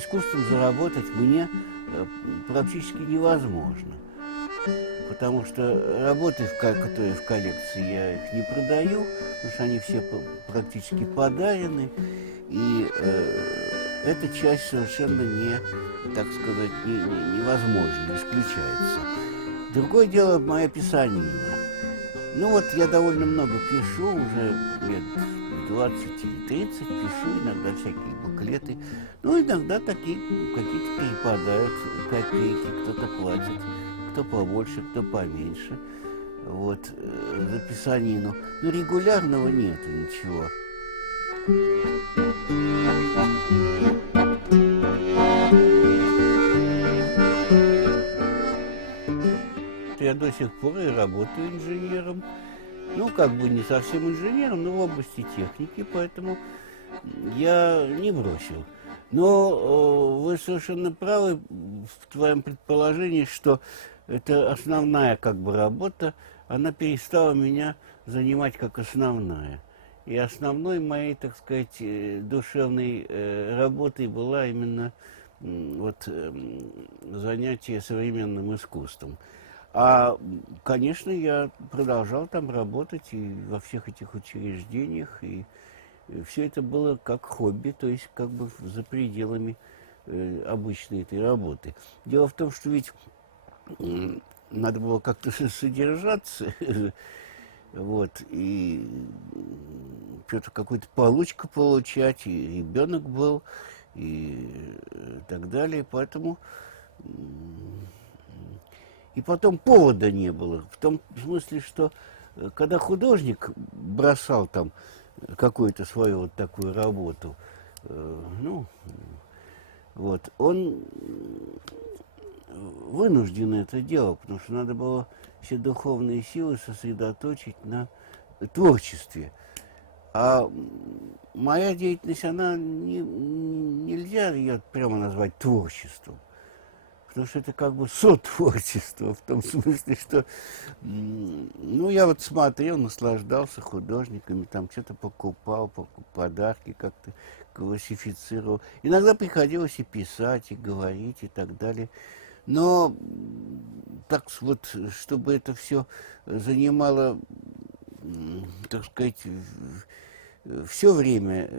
искусством заработать мне практически невозможно. Потому что работы, которые в коллекции, я их не продаю, потому что они все практически подарены. И эта часть совершенно так сказать, невозможно, исключается. Другое дело мое писание. Ну вот я довольно много пишу, уже лет 20 или 30 пишу, иногда всякие буклеты. Ну, иногда такие какие-то перепадают копейки, кто-то платит, кто побольше, кто поменьше. Вот, за писанину. Но регулярного нету ничего. Я до сих пор и работаю инженером. Ну, как бы не совсем инженером, но в области техники, поэтому я не бросил. Но вы совершенно правы в твоем предположении, что это основная как бы работа, она перестала меня занимать как основная. И основной моей, так сказать, душевной работой была именно вот занятие современным искусством. А, конечно, я продолжал там работать и во всех этих учреждениях, и все это было как хобби, то есть как бы за пределами обычной этой работы. Дело в том, что ведь надо было как-то содержаться, вот, и что-то какую-то получку получать, и ребенок был, и так далее, поэтому... И потом повода не было, в том смысле, что когда художник бросал там какую-то свою вот такую работу, ну, вот, он вынужден это делал, потому что надо было все духовные силы сосредоточить на творчестве. А моя деятельность, она нельзя ее прямо назвать творчеством. Потому что это как бы сотворчество, в том смысле, что, ну, я вот смотрел, наслаждался художниками, там что-то покупал, подарки как-то классифицировал. Иногда приходилось и писать, и говорить, и так далее. Но так вот, чтобы это все занимало, так сказать, все время,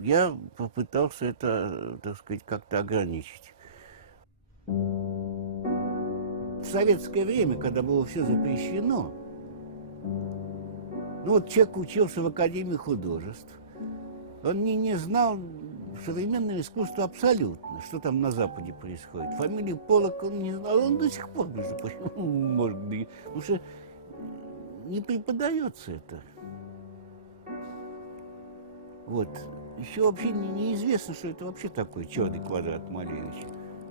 я попытался это, так сказать, как-то ограничить. В советское время, когда было все запрещено, ну вот человек учился в Академии художеств, он не знал современного искусства абсолютно, что там на Западе происходит. Фамилию Поллок он не знал, он до сих пор, между прочим, может быть, потому что не преподается это. Вот. Еще вообще неизвестно, что это вообще такое черный квадрат Малевича.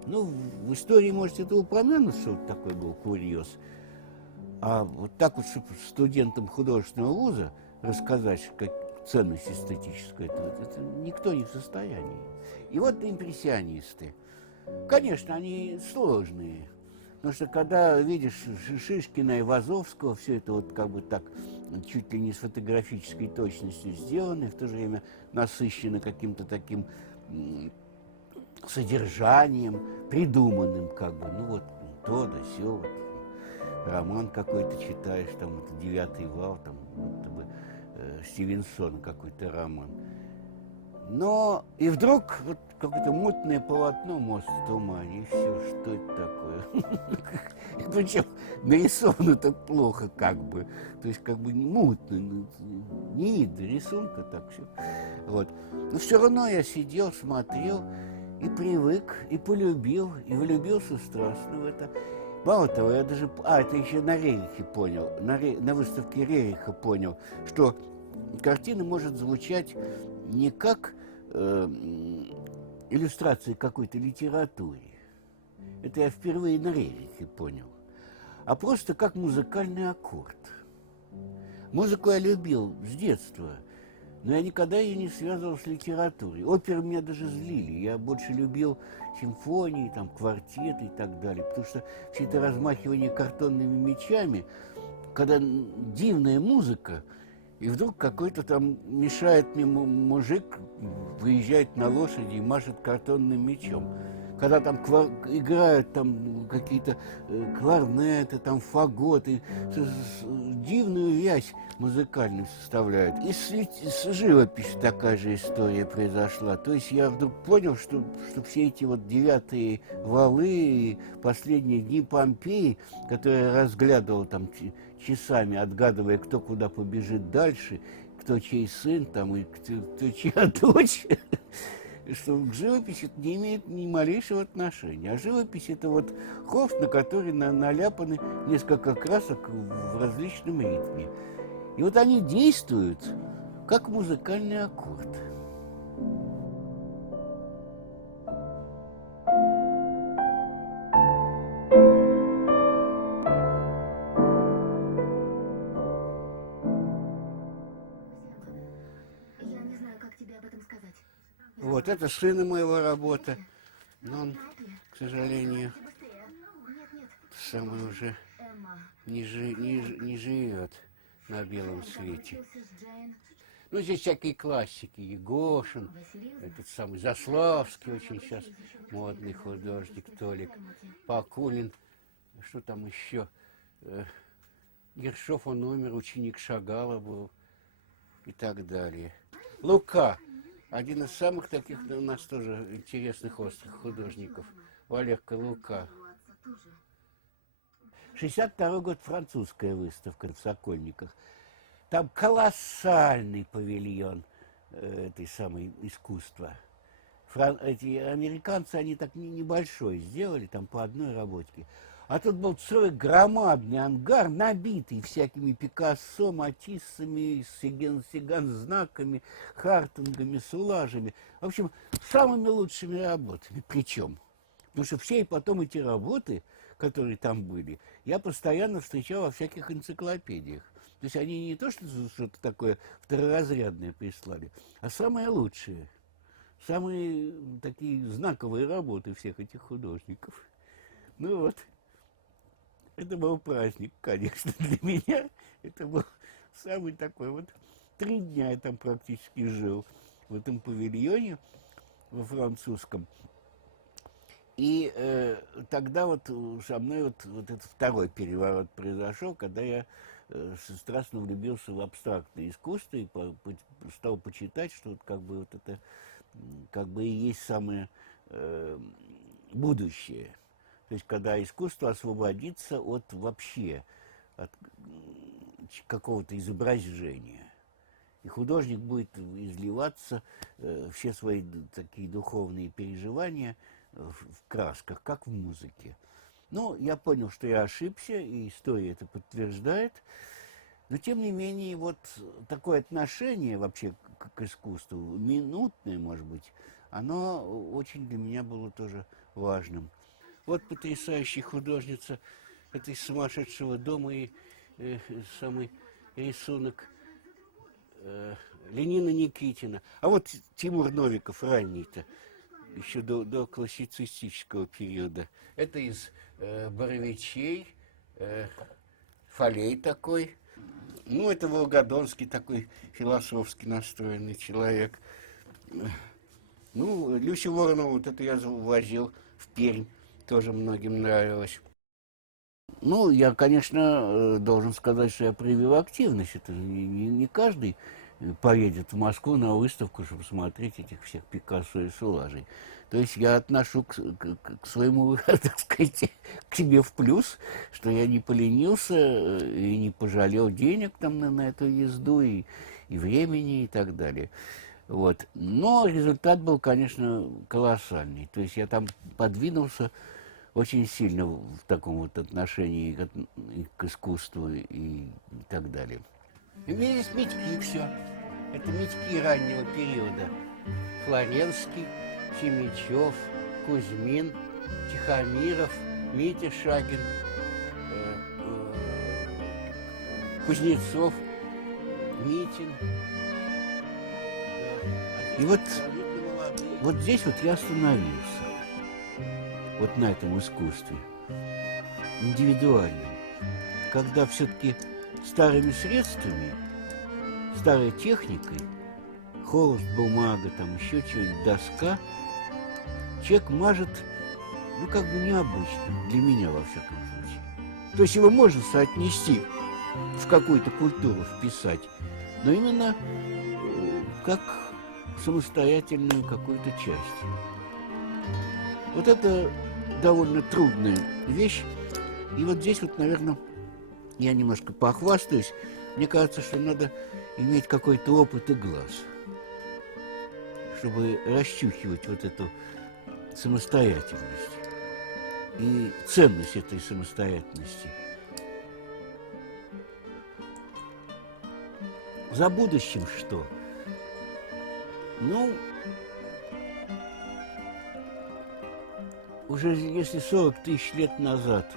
Ну, в истории, может, это упомянут, что вот такой был курьез. А вот так вот, чтобы студентам художественного вуза рассказать, как ценность эстетическую, это никто не в состоянии. И вот импрессионисты. Конечно, они сложные. Потому что когда видишь Шишкина и Вазовского, все это вот как бы так чуть ли не с фотографической точностью сделано, и в то же время насыщено каким-то таким содержанием, придуманным как бы, ну вот то да сё, вот, роман какой-то читаешь, там это «Девятый вал», там будто бы Стивенсона какой-то роман. Но и вдруг вот какое-то мутное полотно, мост в тумане, и все, что это такое? Причем нарисовано так плохо, как бы, то есть как бы мутно, не видно рисунка, так все. Вот. Но все равно я сидел, смотрел и привык, и полюбил, и влюбился страстно в это. Мало того, я даже... это еще на Рерихе понял, на выставке Рериха понял, что картина может звучать не как иллюстрация какой-то литературе. Это я впервые на Рерихе понял. А просто как музыкальный аккорд. Музыку я любил с детства, но я никогда ее не связывал с литературой. Оперы меня даже злили. Я больше любил симфонии, там, квартеты и так далее. Потому что все это размахивание картонными мечами, когда дивная музыка, И вдруг какой-то там мешает мне мужик, выезжает на лошади и машет картонным мячом. Когда там играют там какие-то кларнеты, там фаготы, дивную вязь музыкальную составляют. И с живописью такая же история произошла. То есть я вдруг понял, что все эти вот 9-е валы и последние дни Помпеи, которые я разглядывал там часами, отгадывая, кто куда побежит дальше, кто чей сын там и кто чья дочь, что к живописи это не имеет ни малейшего отношения. А живопись – это вот холст, на который наляпаны несколько красок в различном ритме. И вот они действуют, как музыкальный аккорд. Я не знаю, как тебе об этом сказать. Вот это сына моего работа. Но он, к сожалению, самый уже не живет на белом свете. Ну, здесь всякие классики. Егошин, этот самый Заславский, очень сейчас модный художник, Толик, Пакулин, что там еще? Ершов, он умер, ученик Шагала был и так далее. Лука, один из самых таких у нас тоже интересных острых художников, Валерка Лука. 62-й год, французская выставка в Сокольниках. Там колоссальный павильон этой самой искусства. Эти американцы, они так небольшой сделали, там по одной работе. А тут был целый громадный ангар, набитый всякими Пикассо, Матиссами, Сиган-знаками, Хартингами, Сулажами. В общем, самыми лучшими работами. Причем, потому что все и потом эти работы, которые там были, я постоянно встречал во всяких энциклопедиях. То есть они не то, что что-то такое второразрядное прислали, а самые лучшие, самые такие знаковые работы всех этих художников. Ну вот, это был праздник, конечно, для меня. Это был самый такой вот. 3 дня я там практически жил, в этом павильоне, во французском. И тогда вот со мной вот этот второй переворот произошел, когда я страстно влюбился в абстрактное искусство и стал почитать, что вот как бы вот это как бы и есть самое будущее. То есть когда искусство освободится от вообще, от какого-то изображения. И художник будет изливаться все свои такие духовные переживания в красках, как в музыке. Ну, я понял, что я ошибся, и история это подтверждает. Но, тем не менее, вот такое отношение вообще к искусству, минутное, может быть, оно очень для меня было тоже важным. Вот потрясающая художница этой сумасшедшего дома и самый рисунок Ленина Никитина. А вот Тимур Новиков ранний-то, еще до классицистического периода. Это из Боровичей, Фалей такой. Ну, это Волгодонский такой философски настроенный человек. Ну, Люсю Воронову, вот это я возил в Пермь, тоже многим нравилось. Ну, я, конечно, должен сказать, что я проявил активность. Это не каждый поедет в Москву на выставку, чтобы смотреть этих всех Пикассо и Сулажей. То есть я отношу к своему, так сказать, к себе в плюс, что я не поленился и не пожалел денег там на эту езду, и времени, и так далее. Вот. Но результат был, конечно, колоссальный. То есть я там подвинулся очень сильно в таком вот отношении к искусству и так далее. У меня есть митьки, и все. Это митьки раннего периода. Флоренский, Семичев, Кузьмин, Тихомиров, Митя Шагин, Кузнецов, Митин. И вот здесь вот я остановился. Вот на этом искусстве, индивидуальном, когда все-таки старыми средствами старой техникой, холст, бумага, там еще что-нибудь, доска, человек мажет, ну, как бы необычно, для меня, во всяком случае. То есть его можно соотнести, в какую-то культуру вписать, но именно как самостоятельную какую-то часть. Вот это довольно трудная вещь. И вот здесь вот, наверное, я немножко похвастаюсь. Мне кажется, что надо иметь какой-то опыт и глаз, чтобы расчухивать вот эту самостоятельность и ценность этой самостоятельности. За будущим что? Ну, уже если 40 тысяч лет назад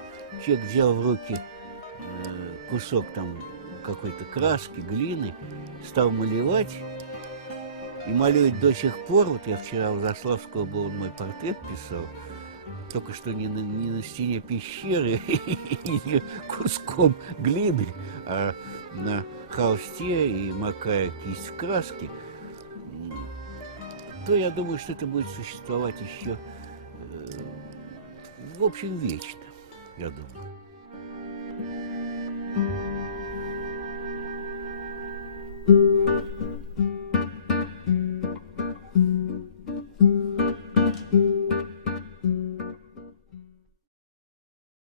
человек взял в руки кусок там какой-то краски, глины, стал малевать, и малюет до сих пор. Вот я вчера у Заславского был, он мой портрет писал, только что не на стене пещеры и не куском глины, а на холсте и макая кисть в краске, то я думаю, что это будет существовать еще, в общем, вечно, я думаю.